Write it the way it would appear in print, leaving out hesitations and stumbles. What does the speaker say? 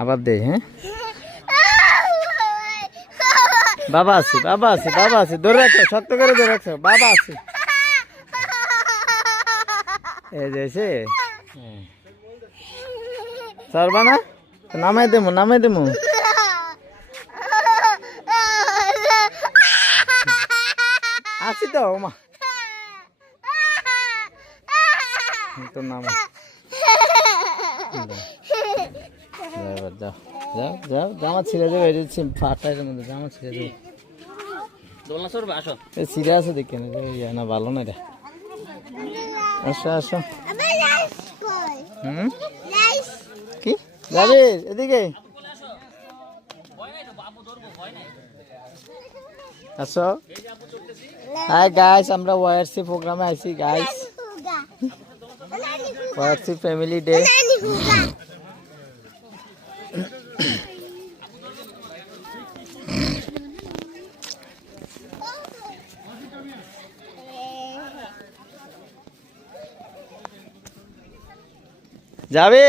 আবার দে। হ্যাঁ বাবা আছে, বাবা আছে, বাবা আছে, ধরে রাখো, শক্ত করে ধরে রাখছো, বাবা আছে। এই যে এসে ছাড়বা না, নামাই দেবো, নামাই দেবো। আসি তো মা, তোর নাম যাও যাও যাও, জামা ছিঁড়ে যাবে, ফাটাইের মধ্যে জামা ছিঁড়ে যাবে। ছিঁড়ে আছে দেখে না, ভালো না রে। আসো আসো। কি যাবে এদিকে? আসো। হাই গাইস, আমরা ওয়ারসি প্রোগ্রামে আইছি গাইস, ওয়ারসি ফ্যামিলি ডে। যাবে